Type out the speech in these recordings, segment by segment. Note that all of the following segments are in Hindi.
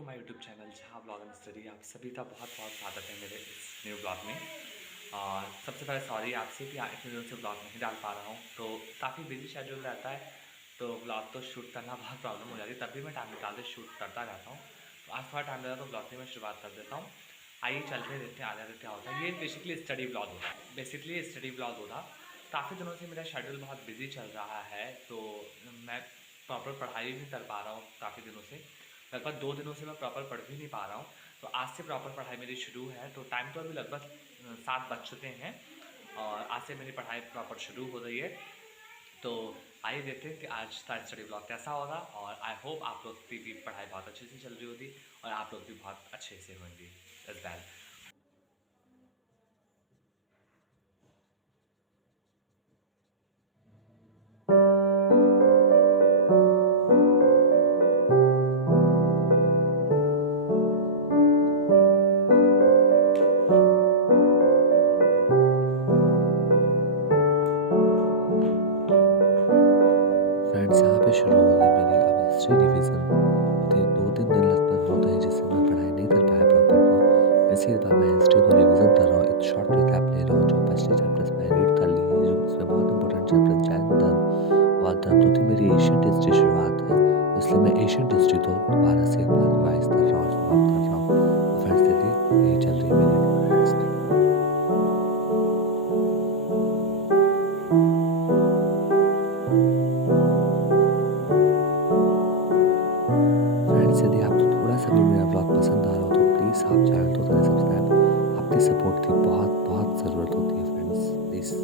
टू माय यूट्यूब चैनल जहाँ ब्लॉग एंड स्टडी। आप सभी का बहुत बहुत स्वागत है मेरे इस न्यू ब्लॉग में। और सबसे पहले सॉरी आपसे कि इतने दिनों से ब्लॉग नहीं डाल पा रहा हूँ, तो काफ़ी बिजी शेड्यूल रहता है, तो ब्लॉग तो शूट करना बहुत प्रॉब्लम हो जाती है। तब भी मैं टाइम निकाल के शूट करता रहता हूँ, तो आज थोड़ा टाइम लगा तो ब्लॉग की मैं शुरुआत कर देता हूँ। आइए चलते देखते हैं आगे क्या होता है। ये बेसिकली स्टडी ब्लॉग होता है, बेसिकली स्टडी ब्लॉग होता। काफ़ी दिनों से मेरा शेड्यूल बहुत बिजी चल रहा है, तो मैं प्रॉपर पढ़ाई नहीं कर पा रहा हूँ काफ़ी दिनों से। लगभग 2 दिनों से मैं प्रॉपर पढ़ भी नहीं पा रहा हूँ, तो आज से प्रॉपर पढ़ाई मेरी शुरू है। तो टाइम तो अभी लगभग 7 बज चुके हैं और आज से मेरी पढ़ाई प्रॉपर शुरू हो रही है। तो आइए देखते हैं कि आज का स्टडी ब्लॉग कैसा होगा, और आई होप आप लोग की भी पढ़ाई बहुत अच्छे से चल रही होगी और आप लोग भी बहुत अच्छे से होंगे एज वेल। फ्रेंड्स, यहाँ पे शुरू हो गई मेरी अब हिस्ट्री रिवीजन। मुझे 2-3 दिन लगभग होते हैं जिससे मैं पढ़ाई नहीं कर पाया प्रॉपर तो इसी बार मैं हिस्ट्री को रिवीजन कर रहा हूँ। एक शॉर्ट रिकैप ले रहा हूँ जो पिछले चैप्टर्स में रीड कर लिए हैं, जो इसमें बहुत इंपॉर्टेंट चैप्टर जैन धर्म और धर्मपुत्री मेरी एशियन हिस्ट्री शुरुआत है, इसलिए मैं एशियन हिस्ट्री को दोबारा से एक बार रिवाइज कर रहा हूँ, समाप्त कर रहा हूँ। तो फ्रेंड्स देखिए, यही चल रही है मेरी हिस्ट्री। फ्रेंड्स, यदि आपको थोड़ा सा भी मेरा ब्लॉग पसंद आ रहा हो तो प्लीज़ आप चैनल को करें सब्सक्राइब। आपकी सपोर्ट की बहुत बहुत ज़रूरत होती है फ्रेंड्स, प्लीज़।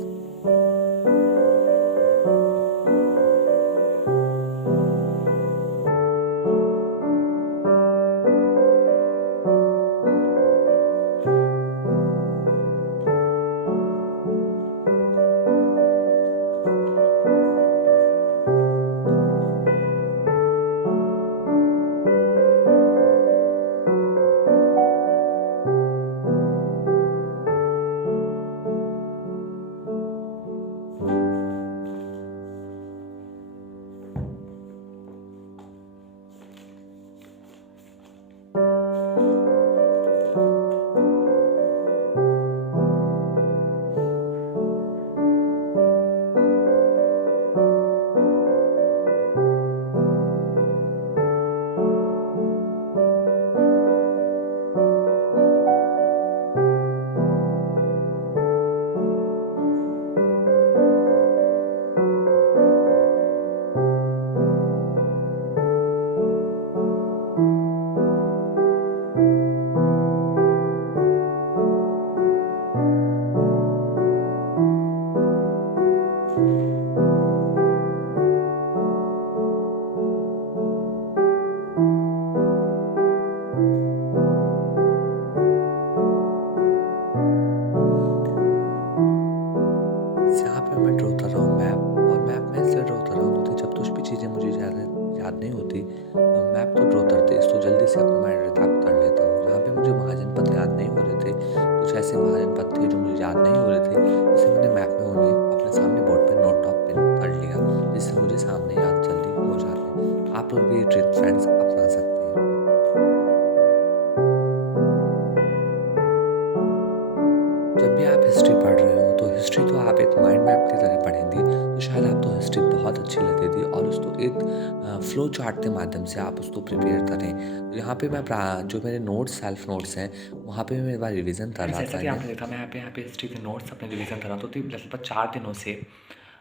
यहाँ पे मैं ड्रॉ कर रहा हूँ मैप, और मैप में इसलिए ड्रॉ कर रहा हूँ क्योंकि जब कुछ भी चीज़ें मुझे याद नहीं होती तो मैप तो ड्रॉ करते इसको जल्दी से अपने माइंड रिकैप कर लेता हूँ। यहाँ पे मुझे महाजनपद याद नहीं हो रहे थे, कुछ ऐसे महाजनपद थे जो मुझे याद नहीं हो रहे थे, इसलिए मैंने मैप में उन्हें अपने सामने बोर्ड पे नोट टॉप पिन कर लिया, जिससे मुझे सामने याद जल्दी हो जाते हैं। आप लोग भी ये ट्रिक फ्रेंड्स अपना सकते हैं। जब भी आप हिस्ट्री पढ़ रहे हो तो हिस्ट्री तो आप एक माइंड मैप की तरह पढ़ेंगे, तो शायद आपको हिस्ट्री बहुत अच्छी लगेगी और उसको एक फ्लो चार्ट के माध्यम से आप उसको प्रिपेयर करें। तो यहाँ पे मैं जो मेरे नोट्स सेल्फ नोट्स हैं वहाँ पे मैं एक बार रिविज़न कर रहा जैसा था कि इन्हें। आपने देखा, मैं यहाँ पे हिस्ट्री के नोट्स अपने रिवीजन कर रहा हूँ, तो लगभग 4 दिनों से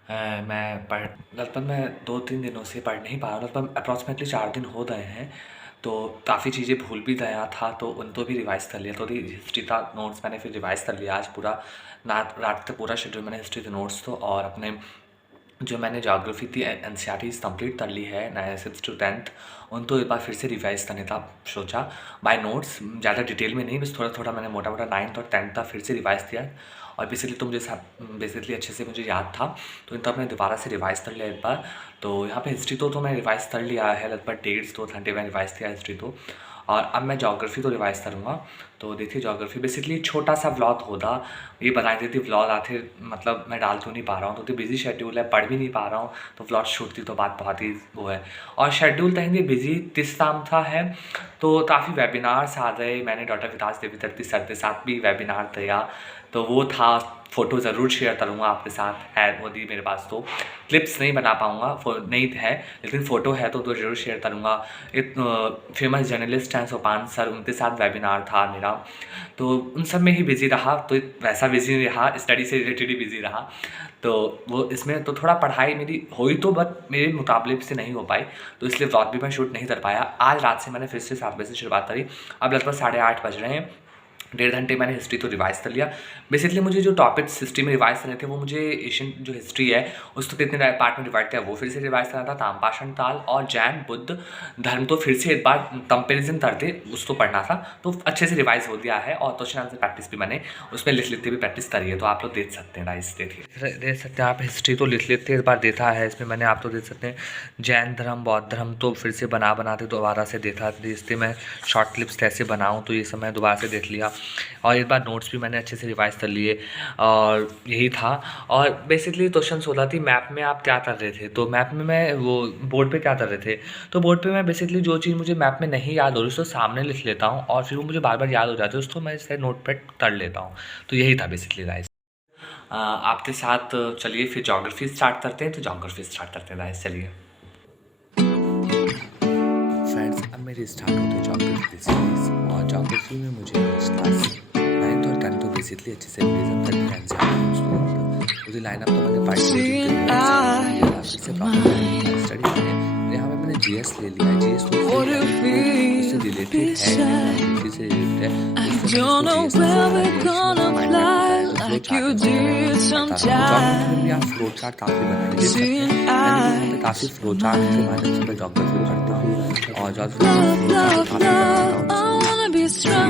मैं 2-3 दिनों से पढ़ नहीं पा रहा हूँ। लगभग अप्रॉक्सीमेटली 4 दिन हो गए हैं, तो काफ़ी चीज़ें भूल भी गया था, तो उनको भी रिवाइज़ कर लिया। तो हिस्ट्री का नोट्स मैंने फिर रिवाइज़ कर लिया आज पूरा। रात तक पूरा शेड्यूल मैंने हिस्ट्री के नोट्स तो और अपने जो मैंने ज्योग्राफी थी एनसीईआरटीज़ कंप्लीट कर ली है 6th to 10th, उनको एक बार फिर से रिवाइज़ करने का सोचा बाय नोट्स। ज़्यादा डिटेल में नहीं, बस थोड़ा थोड़ा मैंने मोटा मोटा 9th और 10th का फिर से रिवाइज़ किया। और बेसिकली तो मुझे बेसिकली अच्छे से मुझे याद था, तो इनको मैंने दोबारा से रिवाइज़ कर लिया एक बार। तो यहाँ पे हिस्ट्री तो मैं रिवाइज़ कर लिया है, लगभग 1.5-2 घंटे में रिवाइज़ किया हिस्ट्री तो। और अब मैं जोग्राफी तो रिवाइज करूँगा। तो देखिए जोग्राफी बेसिकली छोटा सा व्लॉग होता, ये बताई देती व्लॉग आते मतलब मैं डाल क्यों नहीं पा रहा हूँ, तो बिजी शेड्यूल है, पढ़ भी नहीं पा रहा हूँ, तो व्लॉग शूट थी तो बात बहुत ही वो है। और शेड्यूल तहेंगे बिजी तिस नाम था है, तो काफ़ी वेबिनार्स आ गए। मैंने डॉक्टर विकास देवी धरती सर के साथ भी वेबिनार दिया, तो वो था, फ़ोटो ज़रूर शेयर करूँगा आपके साथ, है वो दी मेरे पास, तो क्लिप्स नहीं बना पाऊँगा, नहीं है, लेकिन फ़ोटो है तो ज़रूर शेयर करूँगा। एक फेमस जर्नलिस्ट हैं सोपान सर, उनके साथ वेबिनार था मेरा, तो उन सब में ही बिज़ी रहा, तो वैसा बिज़ी रहा, स्टडी से रिलेटेड ही बिज़ी रहा। तो वो इसमें तो थोड़ा पढ़ाई मेरी हुई तो बट मेरे मुकाबले से नहीं हो पाई, तो इसलिए व्लॉग भी मैं शूट नहीं कर पाया। आज रात से मैंने फिर से 7 बजे से शुरुआत करी, अब लगभग 8:30 बज रहे हैं। 1.5 घंटे मैंने हिस्ट्री तो रिवाइज़ कर लिया। बेसिकली मुझे जो टॉपिक्स हिस्ट्री में रिवाइज़ करने थे, वो मुझे एशियन जो हिस्ट्री है उसको कितने पार्ट में डिवाइड किया वो फिर से रिवाइज़ करना था। ताम्रपाषाण काल और जैन बुद्ध धर्म तो फिर से एक बार कंपेरिजन करते उसको पढ़ना था, तो अच्छे से रिवाइज़ हो गया है। और क्वेश्चन आंसर प्रैक्टिस भी मैंने उसमें लिख लेते भी प्रैक्टिस करी है, तो आप लोग देख सकते हैं गाइस, देखिए देख सकते हैं आप, हिस्ट्री तो लिख लेते एक बार देखा है इसमें मैंने, आप तो देख सकते हैं। जैन धर्म बौद्ध धर्म तो फिर से बनाते दोबारा से देखा, इसलिए मैं शॉर्ट क्लिप्स कैसे बनाऊँ, तो ये सब मैं दोबारा से देख लिया। और एक बार नोट्स भी मैंने अच्छे से रिवाइज़ कर लिए, और यही था। और बेसिकली क्वेश्चन 16 थी, मैप में आप क्या कर रहे थे, तो मैप में मैं वो बोर्ड पे क्या कर रहे थे, तो बोर्ड पे मैं बेसिकली जो चीज़ मुझे मैप में नहीं याद हो रही उसको सामने लिख लेता हूँ, और फिर वो मुझे बार बार याद हो जाती है, उसको मैं इसे नोट पैड कर लेता हूँ। तो यही था बेसिकली गाइस। आपके साथ चलिए फिर जोग्राफी स्टार्ट करते हैं, तो जोग्राफी स्टार्ट करते हैं गाइस, चलिए फ्रेंड्स। अब मेरी स्टार्ट होती है जोग्राफी सीरीज, और जोग्राफी में मुझे क्लास 9th और 10th तो बेसिकली अच्छे से रिवीजन करके उसकी लाइनअप तो मैंने पार्ट स्टडी करें। यहाँ पे मैंने जीएस ले लिया है, जीएस तो उससे रिलेटेड है, से रिलेटेड है। आप फ्लो चार्ट काफ़ी बनाए देख सकते हैं, मैं काफ़ी फ्लो चार्ट के माध्यम से जोग्राफी पढ़ता हूँ, और जो फ्लो चार्ट काफ़ी बनाता हूँ,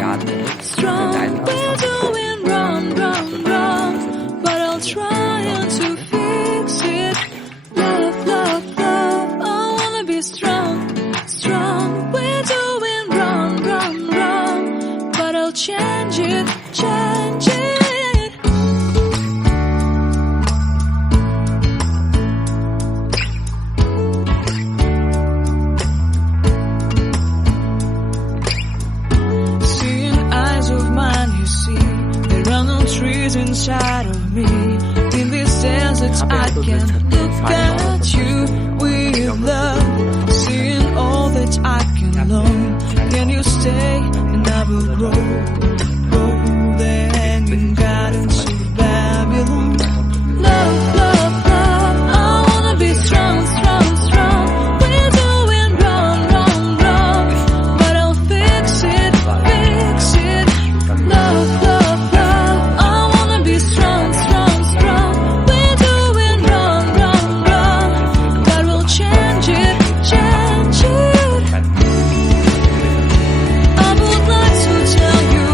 याद है trying to fix it. Love, love, love. I wanna be strong, strong. We're doing wrong, wrong, wrong. But I'll change it, change it. Seeing eyes of mine, you see. There are no trees inside of me. In this desert I can look at you with love. Seeing all that I can learn. Can you stay and I will grow? Grow the hanging gardens of Babylon. Love, love, love. I wanna be strong, strong, strong. We're doing wrong, wrong, wrong. But I'll fix it, fix it. Love, love, love. I wanna be strong, strong, strong. We're doing wrong, wrong, wrong. But we'll change it, change it. I would like to tell you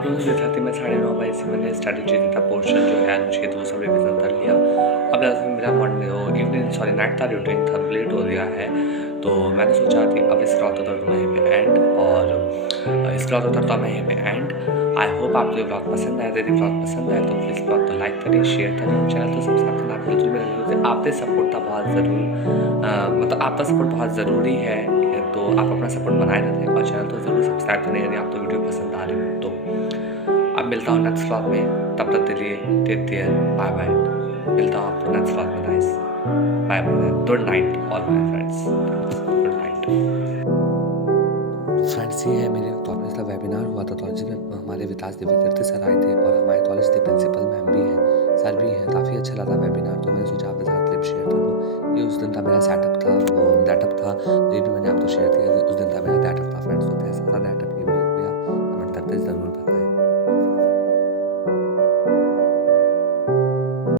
आप लोगों ने देखा कि मैं 9:30 बजे से मैंने स्ट्रैटेजी का पोर्शन जो है अनुच्छेद वो सब रिविज़न कर लिया। अब जैसे मेरा नाइट था, रूटीन कंप्लीट हो गया है, तो मैंने सोचा कि अब इसका होता मैं यहीं पे एंड और इसका होता मैं यहीं पे एंड। आई होप आपको ये ब्लॉग पसंद आया। यदि ब्लॉग पसंद आए तो प्लीज़ ब्लॉग को लाइक करें, शेयर करें, चैनल को सब्सक्राइब करना बिल्कुल मेरे लिए आपके सपोर्ट का बहुत मतलब आपका सपोर्ट बहुत ज़रूरी है, तो आप अपना सपोर्ट बनाए रखें और चैनल को ज़रूर सब्सक्राइब करें यदि आपको वीडियो पसंद आ रही हो तो। अब मिलता हूँ नेक्स्ट व्लॉग में, तब तक के लिए टेक केयर, बाय बाय। मिलता हूँ आपको नेक्स्ट व्लॉग में guys, bye bye, good night all my friends, good night. Friends, ये है मेरे कॉलेज का वेबिनार हुआ था कॉलेज में, हमारे विकास देवी सर आए थे और हमारे कॉलेज के प्रिंसिपल मैम भी हैं, सर भी हैं। काफ़ी अच्छा लगा वेबिनार, तो मैंने सोचा आपके साथ क्लिप शेयर करूँ। ये उस दिन का मेरा सेटअप था, डेटअप था, तो ये भी मैंने आपको शेयर किया। उस दिन का मेरा डेटअप था फ्रेंड्स, तो कैसा था डेटअप, ये वीडियो भी आप कमेंट करके ज़रूर